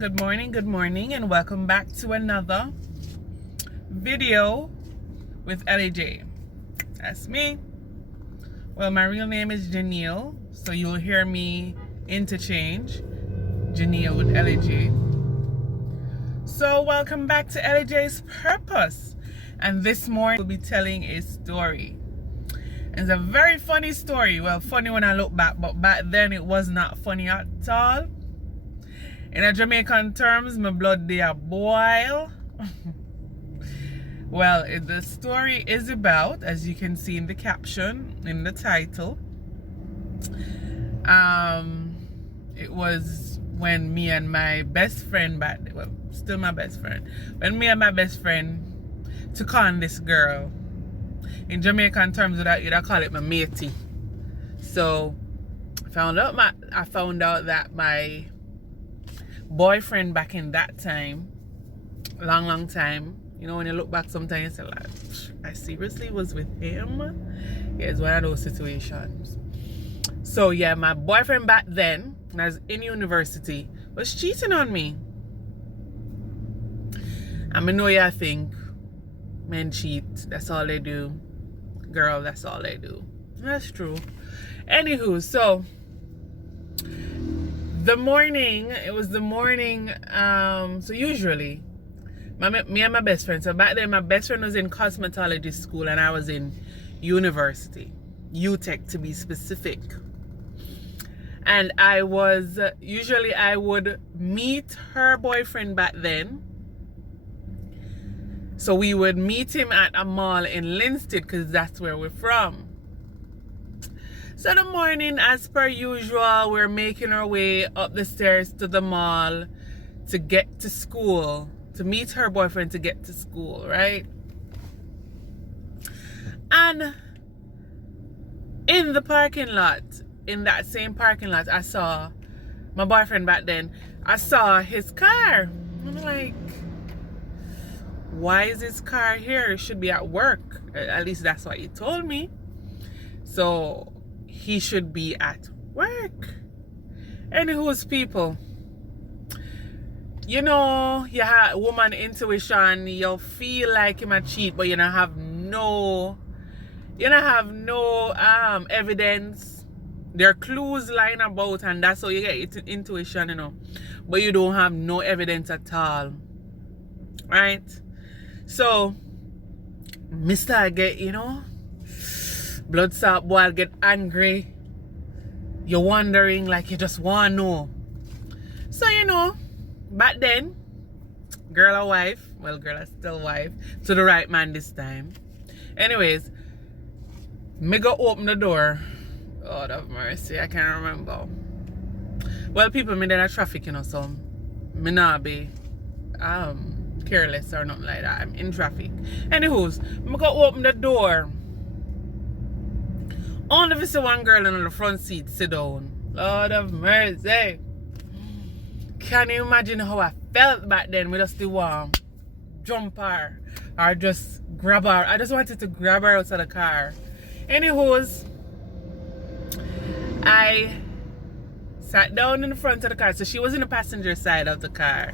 good morning, and welcome back to another video with LAJ. That's me. Well, my real name is Janelle, so you'll hear me interchange Janelle with LAJ. So welcome back to LAJ's Purpose, and this morning we'll be telling a story. It's a very funny story. Well, funny when I look back, but back then it was not funny at all. In a Jamaican terms, my blood they a boil. Well, the story is about, as you can see in the caption, in the title, it was when me and my best friend back then, well, still my best friend, when me and my best friend took on this girl. In Jamaican terms, you'd call it my matey. So I found out that my boyfriend back in that time, long time, you know, when you look back sometimes you say like, I seriously was with him. Yeah, it's one of those situations. So yeah, my boyfriend back then, when I was in university, was cheating on me. I know you think men cheat, that's all they do. Girl, that's all they do. That's true. Anywho, so it was the morning, so usually me and my best friend, so back then my best friend was in cosmetology school and I was in university, UTech to be specific. And I would meet her boyfriend back then. So we would meet him at a mall in Linstead because that's where we're from. So the morning, as per usual, we're making our way up the stairs to the mall to get to school, to meet her boyfriend to get to school, right? And in the parking lot, in that same parking lot, I saw my boyfriend back then. I saw his car. I'm like, why is his car here? It should be at work. At least that's what he told me. So he should be at work. Anywho's people, you know, you have woman intuition, you feel like him a cheat, but you don't have no evidence. There are clues lying about, and that's how you get intuition, you know. But you don't have no evidence at all. Right? So Mr. get, you know, blood start boil, get angry. You're wondering, like you just want to know. So, you know, back then, girl or wife, well, girl is still wife, to the right man this time. Anyways, me go open the door. God have mercy, I can't remember. Well, people, me then a traffic, you know, so me not be careless or nothing like that. I'm in traffic. Anywho's, me go open the door. Only if you see one girl in the front seat sit down. Lord of mercy. Can you imagine how I felt back then? We just the warm jump her or just grab her. I just wanted to grab her out of the car. Anywho's, I sat down in the front of the car. So she was in the passenger side of the car.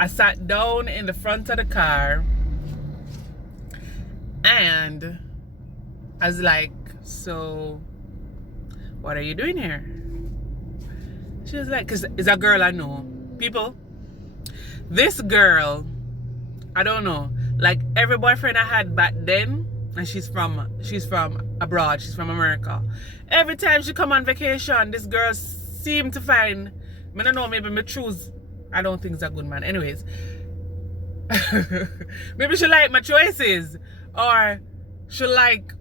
I sat down in the front of the car and I was like, so what are you doing here? She was like, because it's a girl I know. People, this girl, I don't know, like every boyfriend I had back then, and she's from abroad, she's from America. Every time she come on vacation, this girl seemed to find, I don't know, maybe me choose, I don't think it's a good man. Anyways, maybe she like my choices, or she like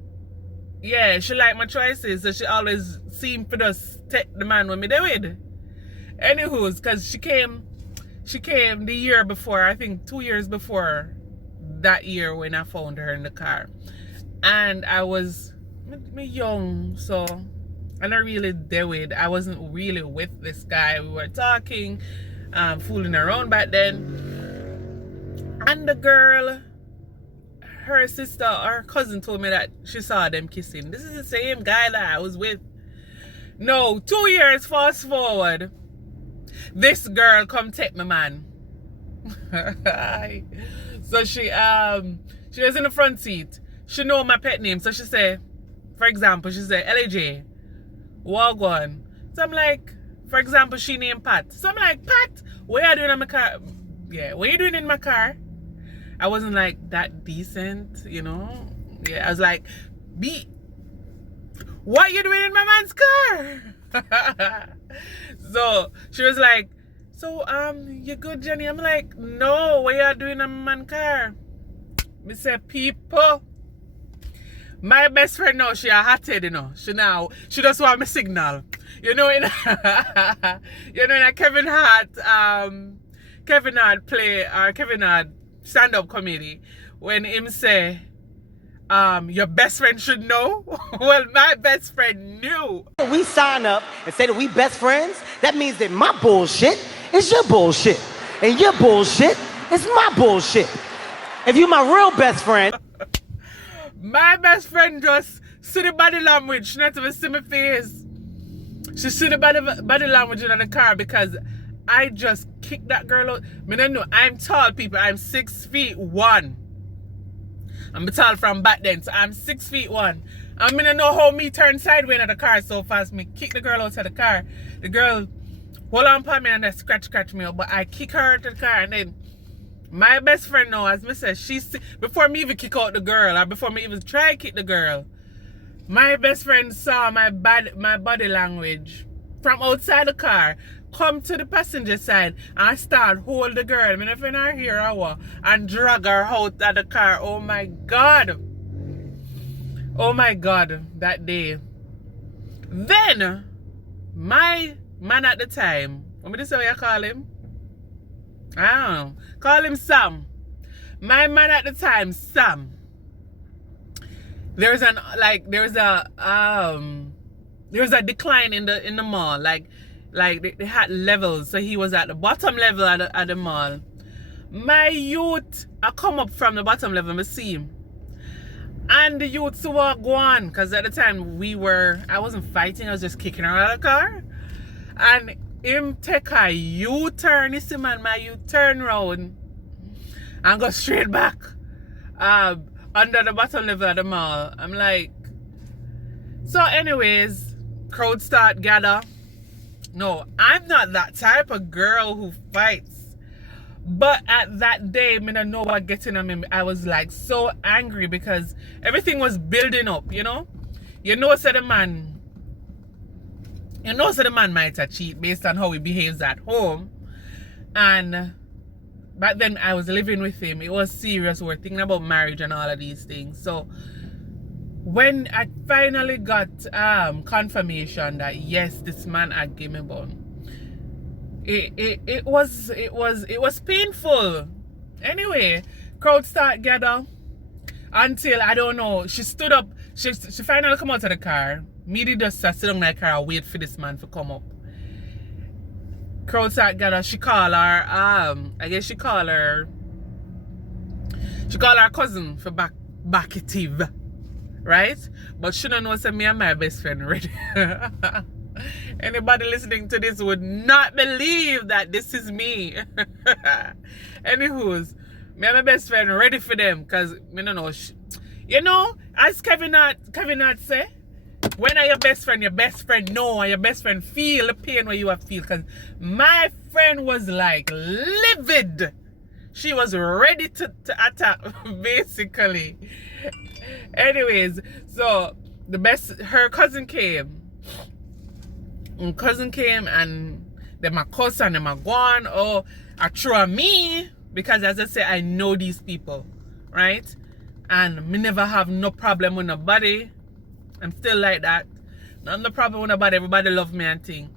my choices, so she always seemed to just take the man with me there with. Anywho's, because she came the year before, I think 2 years before that year when I found her in the car. And I was young, so I'm not really there with. I wasn't really with this guy. We were talking, fooling around back then. And the girl, her sister or cousin told me that she saw them kissing. This is the same guy that I was with. No, 2 years fast forward. This girl come take my man. So she was in the front seat. She know my pet name. So she say, for example, she say, LAJ, Wagwan. So I'm like, for example, she named Pat. So I'm like, Pat, what are you doing in my car? Yeah, what are you doing in my car? I wasn't like that decent, you know? Yeah, I was like, B, what are you doing in my man's car? So she was like, so you good, Jenny? I'm like, no, what you doing in my man's car? Me say, people, my best friend now, she a hot-head, you know. She just want me signal. You know, in a Kevin Hart play, or Kevin Hart stand-up comedy, when him say, your best friend should know. Well, my best friend knew. We sign up and say that we best friends, that means that my bullshit is your bullshit. And your bullshit is my bullshit. If you my real best friend. My best friend just see the body language. She not even see my face. She see the body language in the car because I just kicked that girl out. I don't know. I'm tall, people. I'm 6'1". I'm tall from back then, so I'm 6'1". I don't know how me turn sideways in the car so fast. Me kick the girl out of the car. The girl hold on for me and they scratch me up. But I kick her out of the car, and then my best friend now, as me said, before me even kick out the girl, or before me even try to kick the girl, my best friend saw my body language from outside the car, come to the passenger side and start hold the girl. I mean, if in her here hour and drag her out of the car. Oh my God. Oh my God, that day. Then my man at the time, what me say what you call him? I don't know. Call him Sam. My man at the time, Sam. There was a decline in the mall. Like they had levels, so he was at the bottom level at the mall. My youth, I come up from the bottom level, I see him. And the youths were gone, because at the time I wasn't fighting, I was just kicking her out of the car. And him take a U-turn, you see man, my U-turn round and go straight back under the bottom level of the mall. I'm like, so anyways, crowd start gather. No, I'm not that type of girl who fights. But at that day, I don't know what getting on me. I was like so angry because everything was building up, you know? So the man might have cheat based on how he behaves at home. And back then I was living with him. It was serious. We were thinking about marriage and all of these things. So when I finally got confirmation that yes, this man had given me bone, it was painful. Anyway, crowd start gather until I don't know. She stood up. She finally come out of the car. Me did just sit down in the car and wait for this man to come up. Crowd start gather. She call her I guess she call her cousin for backative. Right? But she don't know say me and my best friend ready. Anybody listening to this would not believe that this is me. Anywho's, me and my best friend ready for them, because me don't know. You know, as Kevin Hart say, when are your best friend know, and your best friend feel the pain what you have feel. Because my friend was like livid. She was ready to attack, basically. Anyways, so her cousin came. And then my cousin and my gone, or I throw me, because as I say, I know these people, right? And me never have no problem with nobody. I'm still like that. No problem with nobody. Everybody love me and thing.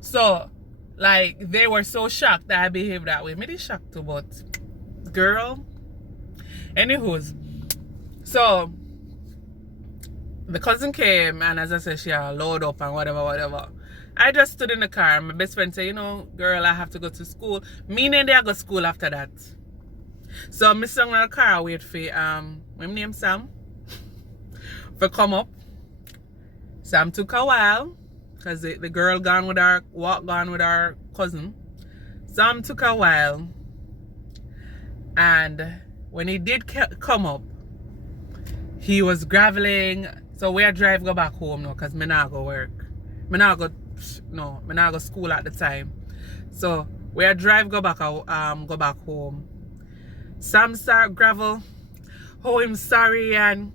So, like, they were so shocked that I behaved that way. Me they shocked too, but girl. Anywho's, so the cousin came, and as I said, she had load up and whatever. I just stood in the car. My best friend said, you know, girl, I have to go to school. Meaning they go to school after that. So I sat in the car, wait for my name Sam for come up. Sam took a while because the girl gone with her cousin. Some took a while. And when he did come up, he was graveling. So we drive go back home now because me not go work. Me not go school at the time. So we drive go back home. Sam start gravel. Oh, him sorry and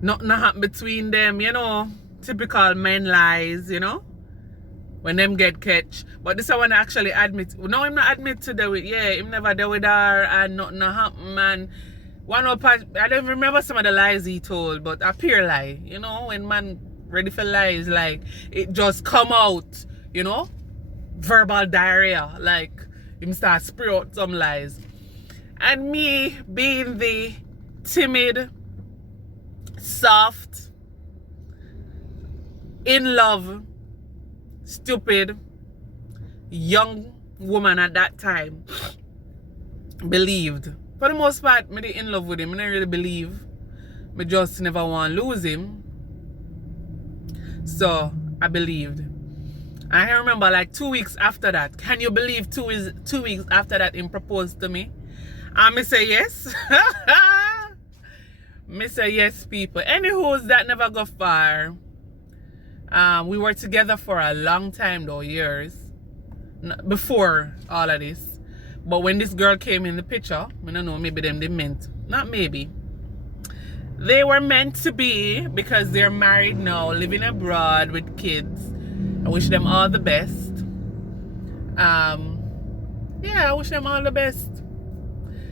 nothing happened between them, you know. Typical men lies, you know. When them get catch. But this I want to actually admit. No, him not admit to do it. Yeah, him never do with her and nothing happen, man. One up, I don't remember some of the lies he told, but a pure lie. You know, when man ready for lies, like, it just come out, you know? Verbal diarrhea. Like, him start spray out some lies. And me being the timid, soft, in love, stupid, young woman at that time, believed. For the most part, me in love with him. I didn't really believe. Me just never want to lose him. So, I believed. I remember like 2 weeks after that. Can you believe 2 weeks after that him proposed to me? And me say yes. Me say yes, people. Anywho's that never go far. We were together for a long time though, years. Before all of this. But when this girl came in the picture, I don't know, maybe they meant, not maybe. They were meant to be because they're married now, living abroad with kids. I wish them all the best. Yeah, I wish them all the best.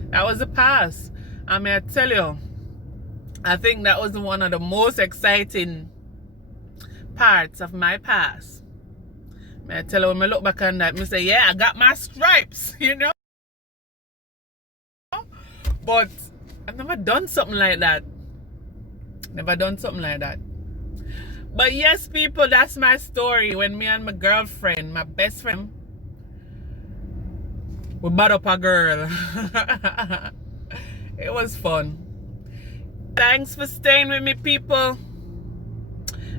That was the past. I mean, I tell you, I think that was one of the most exciting parts of my past. I tell you, when I look back on that, I say, yeah, I got my stripes, you know? But I've never done something like that. Never done something like that. But yes, people, that's my story. When me and my girlfriend, my best friend, we bought up a girl. It was fun. Thanks for staying with me, people.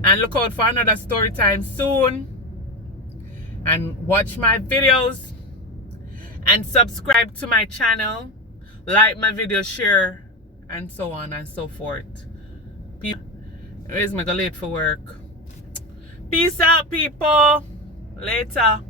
And look out for another story time soon. And watch my videos. And subscribe to my channel. Like my video, share, and so on and so forth. Anyways, I go late for work. Peace out, people. Later.